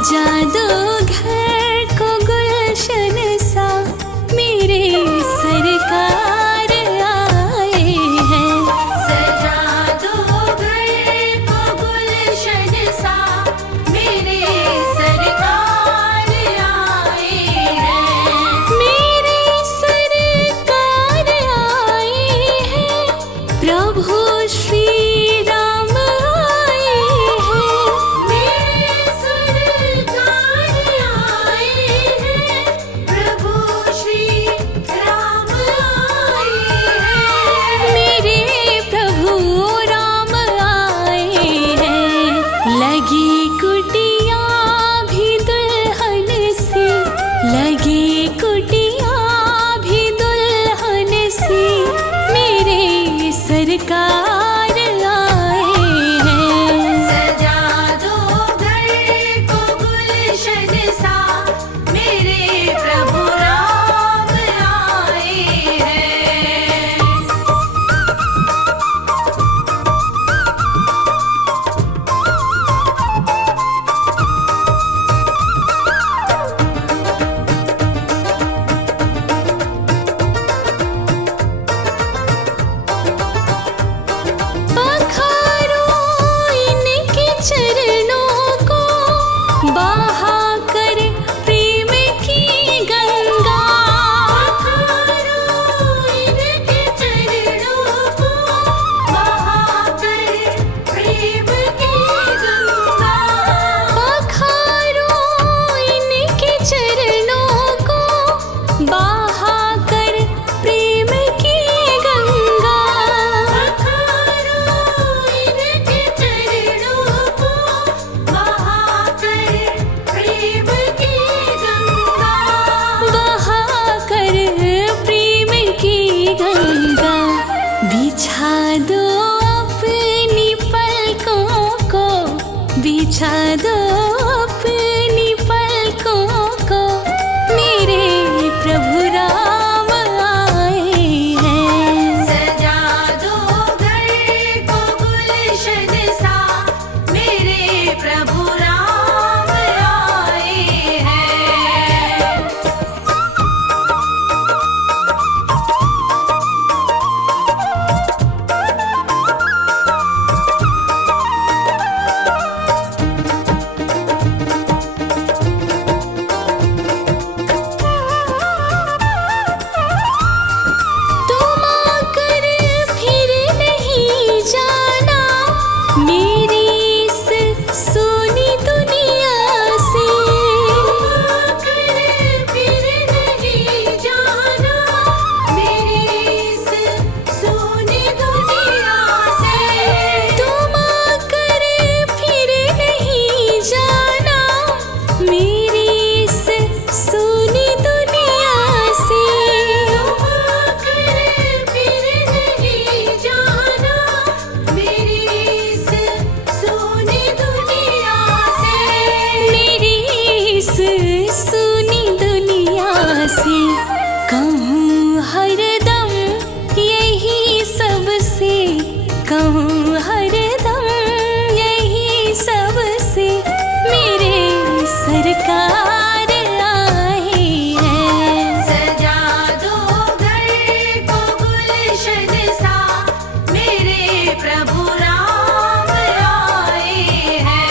सजा दो घर को गुलशन सा, मेरे सरकार आए हैं। सजा दो घर को गुलशन सा, मेरे सरकार आए हैं। मेरे सरकार आए हैं, प्रभु श्री राम आए हैं। मेरे सरकार आए हैं, प्रभु श्री राम आए हैं। मेरे प्रभु राम आए हैं। लगी कुटिया भी दुल्हन से, लगी कुटिया भी दुल्हन से, मेरे सरकार आए हैं। सजा दो घर को गुलशन सा, मेरे प्रभु राम आए हैं। पखारो इनके चरणों को, बहा कर प्रेम की गंगा। पखारो इनके चरणों को, बहाकर प्रेम की गंगा। पखारो इनके चरणों को, बहा कर प्रेम की गंगा। पखारो इनके चरणों को, बहाकर प्रेम की गंगा। बहा कर प्रेम की गंगा। बिछा दो अपनी पलकों को, बिछा दो अपनी पलकों को, मेरे प्रभु राम आए हैं। सजा दो घर को गुलशन सा, मेरे प्रभु राम आए हैं। तुम आकर फिर नहीं जाना, मेरी इस सोनी दुनिया से। आकर फिर नहीं जाना, मेरी इस सोनी दुनिया से। तुम आकर फिर नहीं जाना, मेरी इस सोनी दुनिया से। आकर फिर नहीं जाना, मेरी इस सोनी दुनिया से। मेरी इस सोनी दुनिया से। कहूँ हरदम यही सबसे, कहूँ हरदम यही सबसे, मेरे सरकार आए हैं। सजा दो घर को गुलशन सा, मेरे प्रभु राम आए हैं।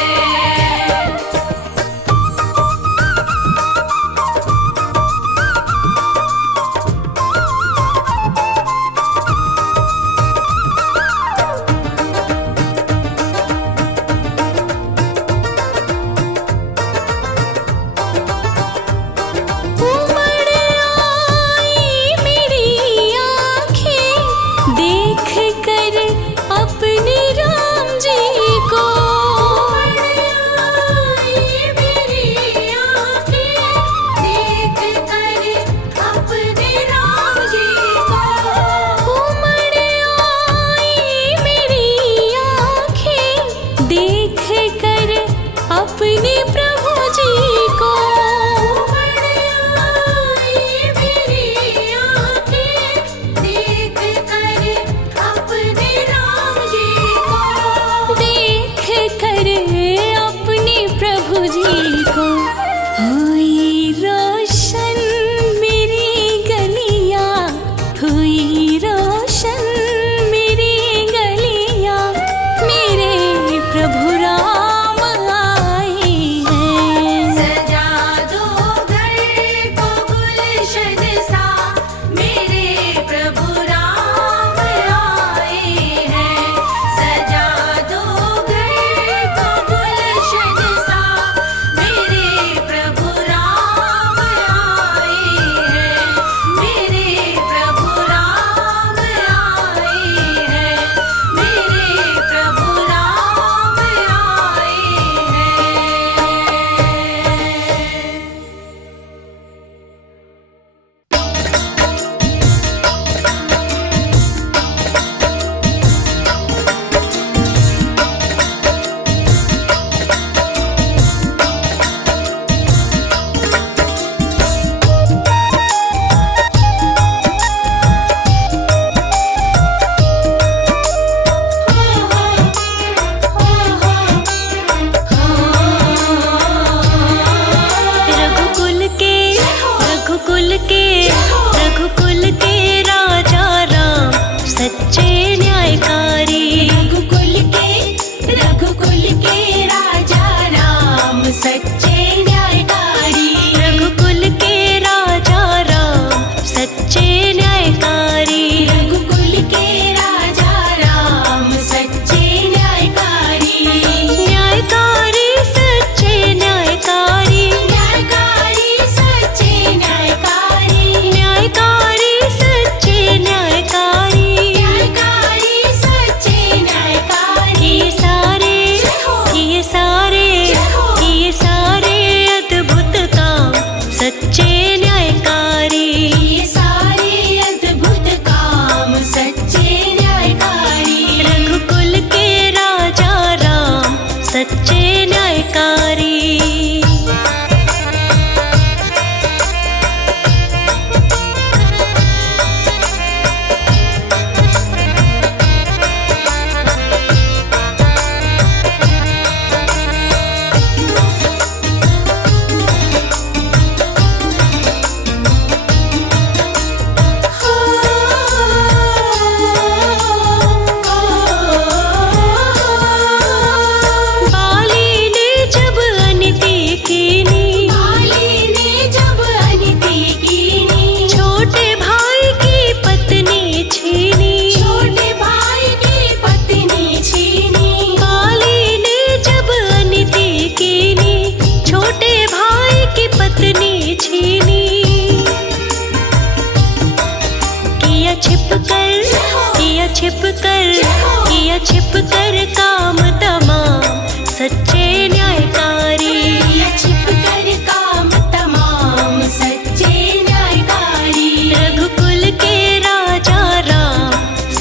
छिप कर काम तमाम सच्चे न्यायकारी। किया छिप कर काम तमाम सच्चे न्यायकारी। रघुकुल के राजा राम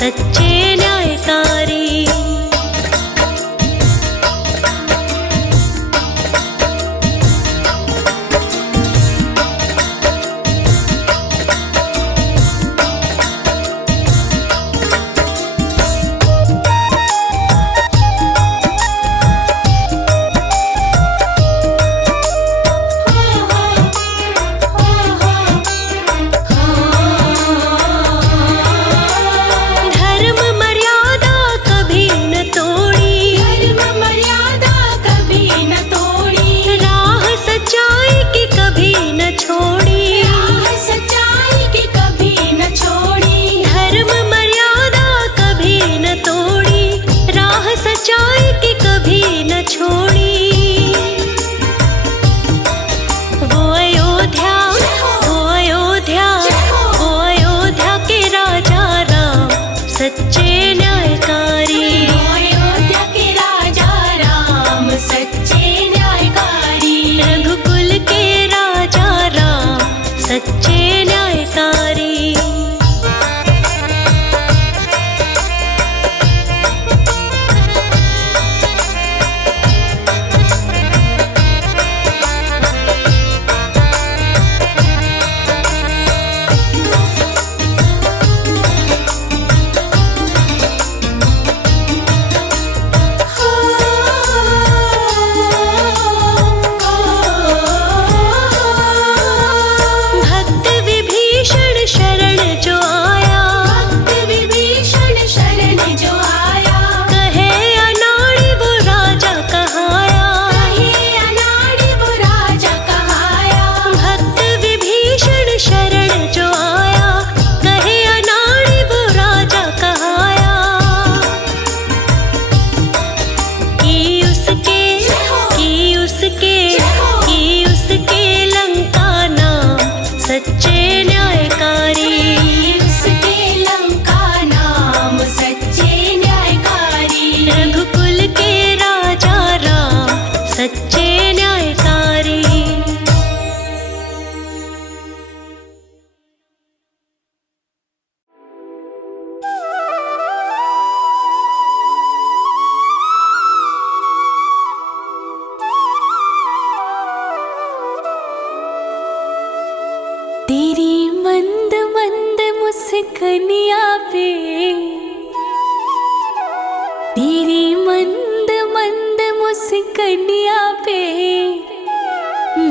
सच्चे न्यायकारी।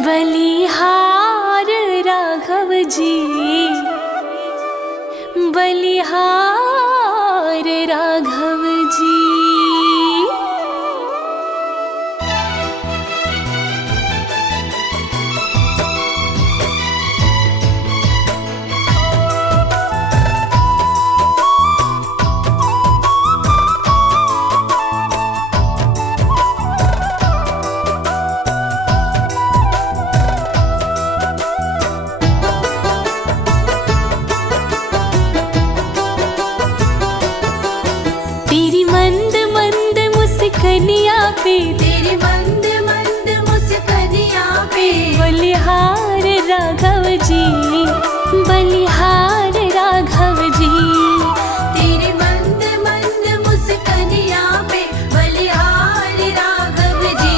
बलिहार राघव जी, बलिहार राघव जी। तेरी मंद मंद मुस्कानियाँ पे बलिहार राघव जी, बलिहार राघव जी। तेरी मंद मंद मुस्कानियाँ पे बलिहार राघव जी,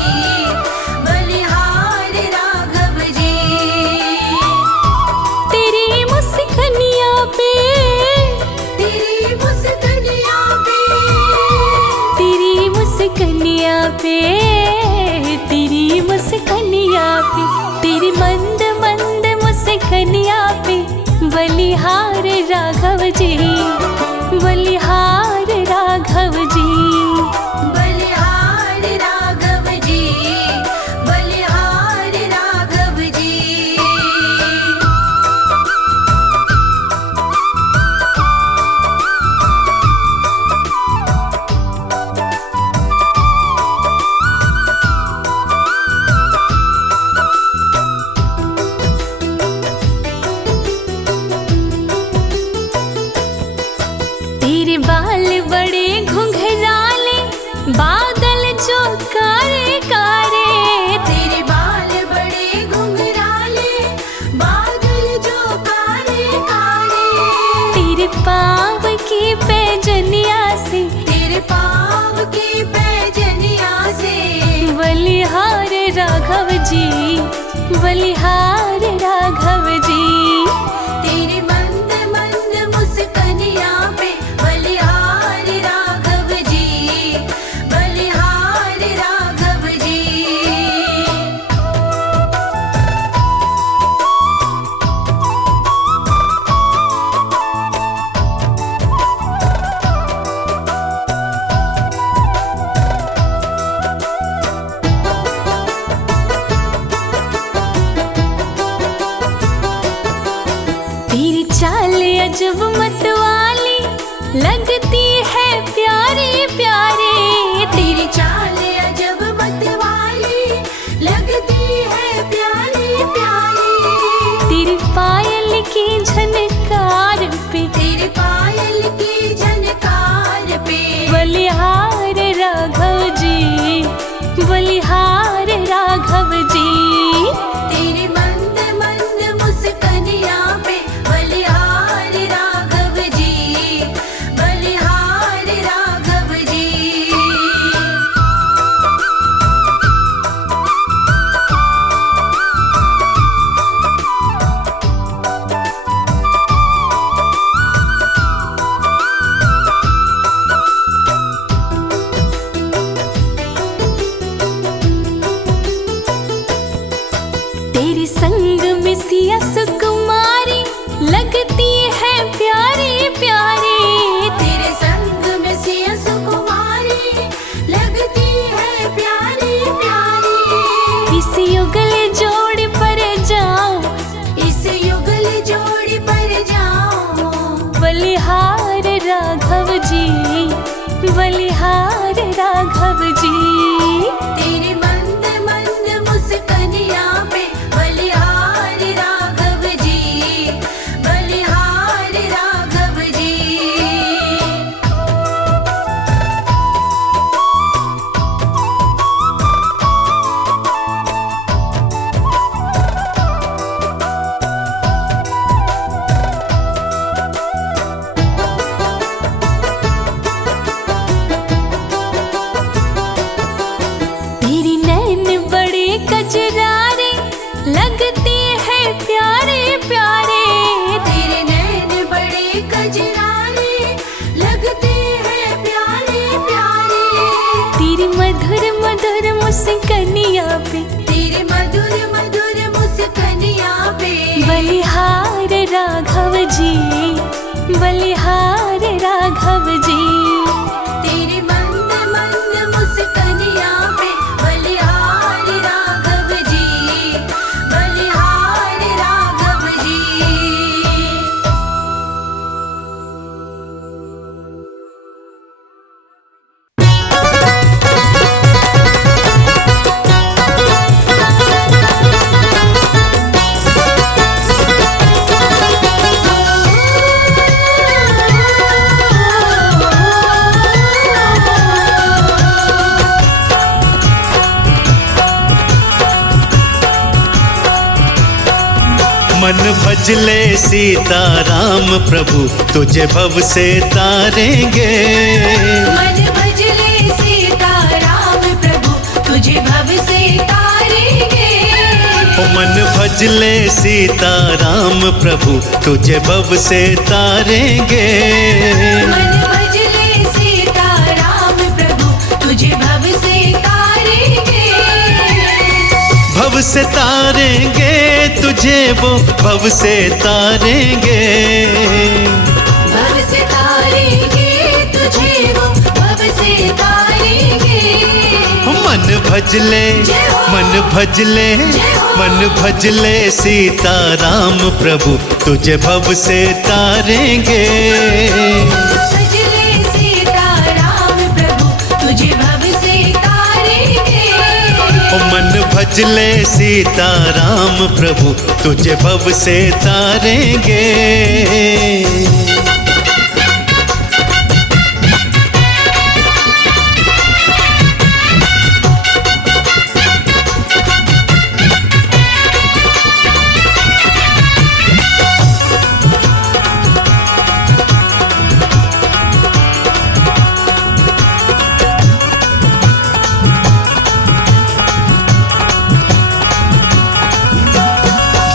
बलिहार राघव जी। तेरी मुस्कानियाँ पे, तेरी मुस्कानियाँ पे, तेरी मुस्कानियाँ पे, तेरी मुस्कानियाँ पे, तेरी मंद मंद मुस्कानियाँ पे बलिहार राघव जी, बलिहार राघव जी। बलिहार राघव जी, बलिहार राघव जी। हैं प्यारे प्यारे। तेरी चाल अजब मतवाली लगती है प्यारी प्यारी। तेरी पायल की झनकार पे, तेरे पायल की झनकार पे बलिहार राघव जी, बलिहार राघव जी। तेरे मंद मंद मुस्कनिया पे बलिहार राघव जी, बलिहार राघव जी। तेरे संग में सिया सुकुमारी लगती है प्यारे प्यारे। तेरे संग में सिया सुकुमारी लगती है प्यारी प्यारी। इस युगल जोड़ पर जाओ, इस युगल जोड़ी पर जाओ बलिहार राघव जी, बलिहार राघव जी। तेरे मंद मंद मुस्कनिया पे बलिहार राघव जी, बलिहार राघव जी। तेरी नैन बड़े कजरारे लगते हैं प्यारे प्यारे। तेरे नैन बड़े कजरारे लगते हैं प्यारे प्यारे। तेरी मधुर मधुर मुस्कनिया पे, तेरे मधुर मधुर मुस्कनिया पे बलिहार राघव जी, बलिहार राघव जी। तेरे मंद मंद मुस्कनिया पे बलिहार राघव जी, बलिहार राघव जी। मन भजले सीताराम प्रभु तुझे भव से तारेंगे। मन भजले सीताराम प्रभु तुझे भव से तारेंगे। ओ मन भजले सीताराम प्रभु तुझे भव से तारेंगे। मन भजले सीताराम प्रभु तुझे भव से तारेंगे। भव से तारेंगे तुझे वो भव से तारेंगे। भव से तारेंगे तुझे वो भव से तारेंगे। मन भजले मन भजले मन भजले सीताराम प्रभु तुझे भव से तारेंगे। भजले सीताराम प्रभु तुझे भव से तारेंगे। ओ मन भजले सीताराम प्रभु तुझे भव से तारेंगे।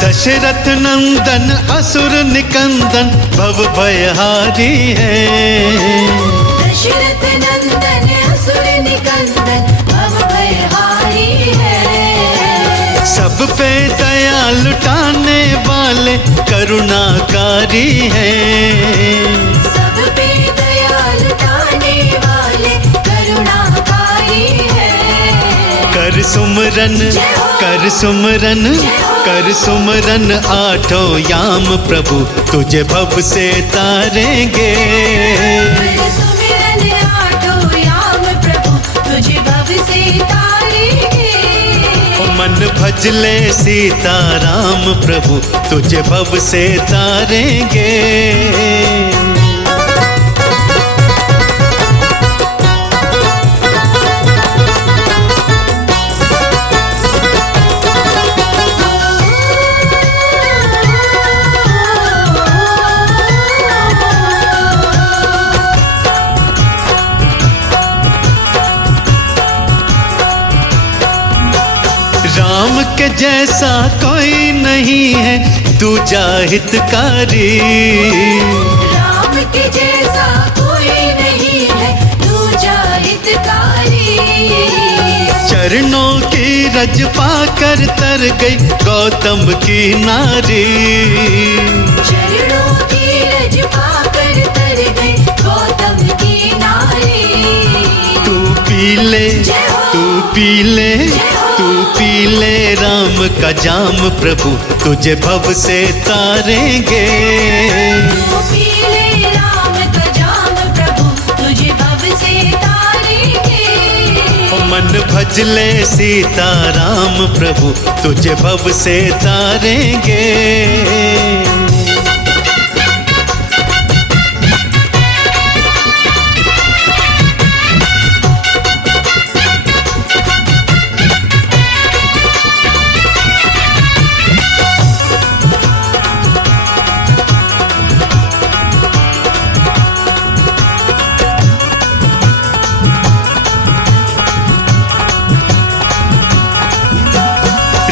दशरथ नंदन असुर निकंदन भव भयहारी है। दशरथ नंदन असुर निकंदन भव भयहारी है। सब पे दया लुटाने वाले करुणाकारी हैं। सब पे दया लुटाने वाले करुणाकारी हैं। कर सुमरन कर सुमरन कर सुमरन आठों याम प्रभु तुझे भव से तारेंगे। कर सुमिरन भजले सीताराम प्रभु तुझे भव से तारेंगे। राम के जैसा कोई नहीं है दूजा हितकारी। राम के जैसा कोई नहीं है दूजा हितकारी। चरणों की रज पाकर तर गई गौतम की नारी। चरणों की रज पाकर तर गई गौतम की नारी। तू पी ले, तू पी ले, तू पी ले राम का जाम प्रभु तुझे भव से तारेंगे। तू पी ले राम का जाम प्रभु तुझे भव से तारेंगे। मन भजले सीताराम प्रभु तुझे भव से तारेंगे।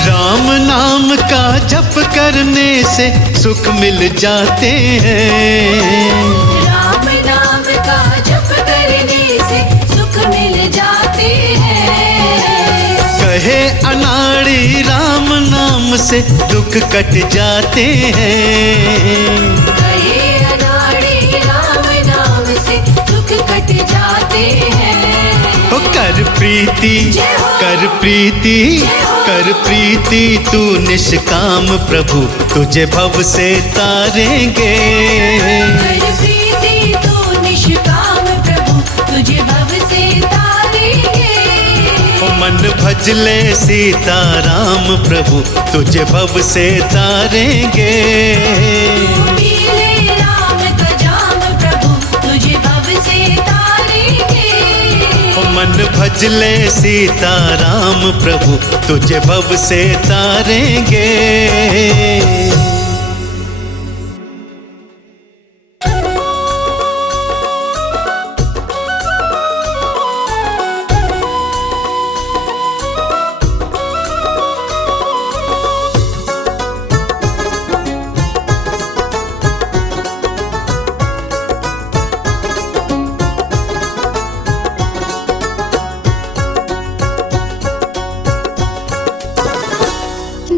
राम नाम का जप करने से सुख मिल जाते हैं। राम नाम का जप करने से सुख मिल जाते हैं। कहे अनाड़ी राम नाम से दुख कट जाते हैं। कहे अनाड़ी राम नाम से दुख कट जाते हैं। ओ कर प्रीति, कर प्रीति, कर प्रीति तू निष्काम प्रभु तुझे भव से तारेंगे। कर प्रीति तू निष्काम प्रभु तुझे भव से तारेंगे। मन भजले सीताराम प्रभु तुझे भव से तारेंगे। तू पी ले राम का जाम प्रभु तुझे भव से तारेंगे। मन भजले सीताराम प्रभु तुझे भव से तारेंगे।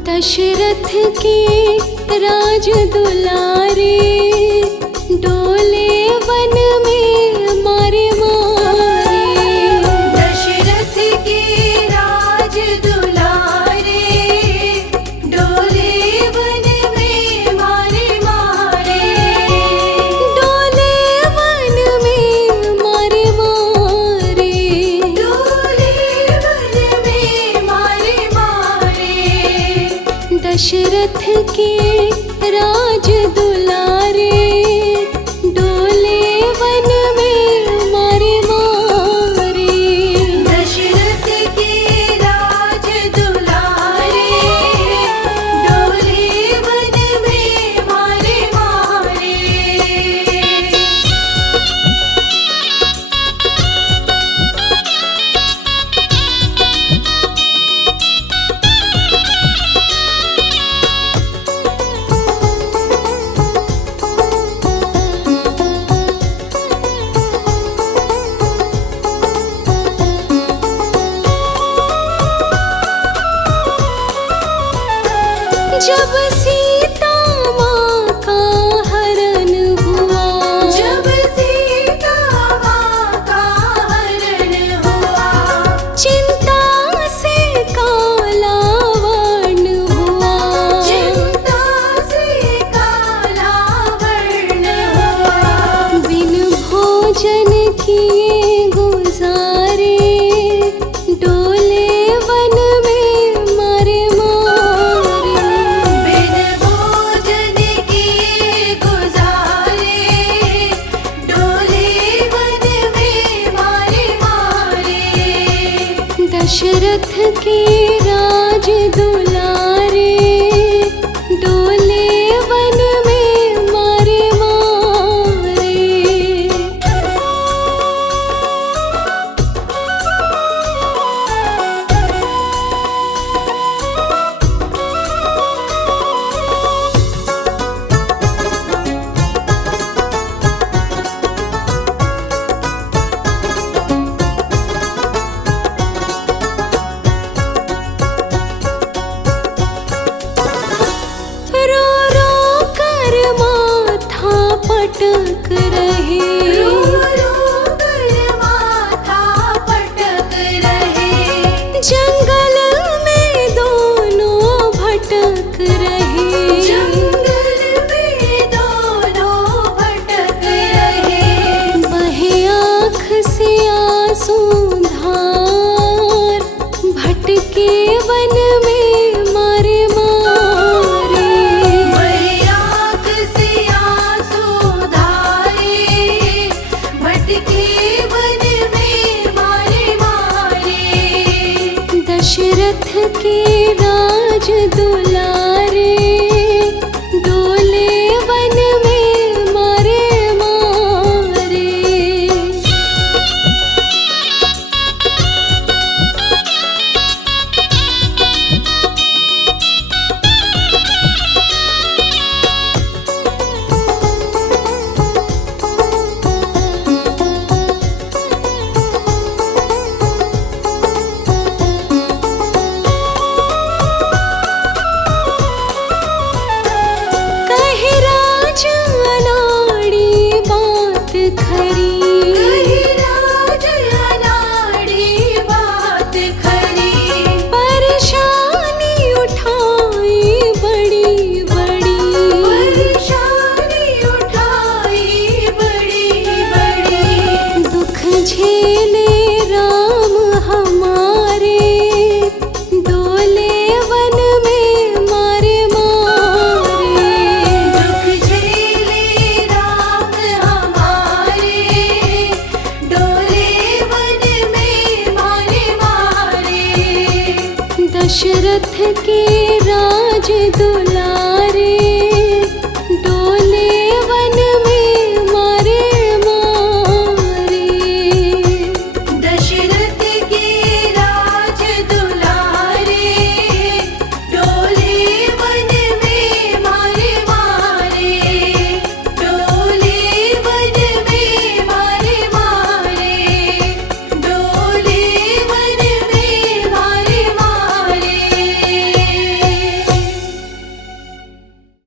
दशरथ के राज दुलारे डोले वन में मारे मारे। दशरथ के राज दुलारे डोले वन में मारे मारे। डोले वन में मारे मारे। डोले वन में मारे मारे। दशरथ के राज दुलारे डोले वन में मारे मारे। दशरथ के राज दुलारे डोले वन में मारे मारे। जब सीता माँ का हरण हुआ। जब सीता माँ का हरण हुआ। चिंता से काला वर्ण हुआ। चिंता से काला वर्ण हुआ। बिन भोजन किए गुजारे डोले वन में मारे मारे। दशरथ के राज दुलारे, डोले वन में मारे मारे। रो रो कर माथा पटक रहे, रो रो कर माथा पटक रहे। जंगल में दोनों भटक रहे। जंगल में दोनों भटक रहे। बहे आँख से आंसू धार, भटके वन में मारे मारे। बहे आँख से आंसू धारे, भटके वन में मारे मारे। दशरथ के राज दुलारे, डोले वन में मारे मारे। कहे राज अनाड़ी बात खरी, कही राज अनाड़ी बात खरी। परेशानी उठाई बड़ी बड़ी। परेशानी उठाई बड़ी बड़ी। दुख झेले राम हमारे, डोले वन में मारे मारे। दुख झेले राम हमारे, डोले वन में मारे मारे। दशरथ के राज दुलारे,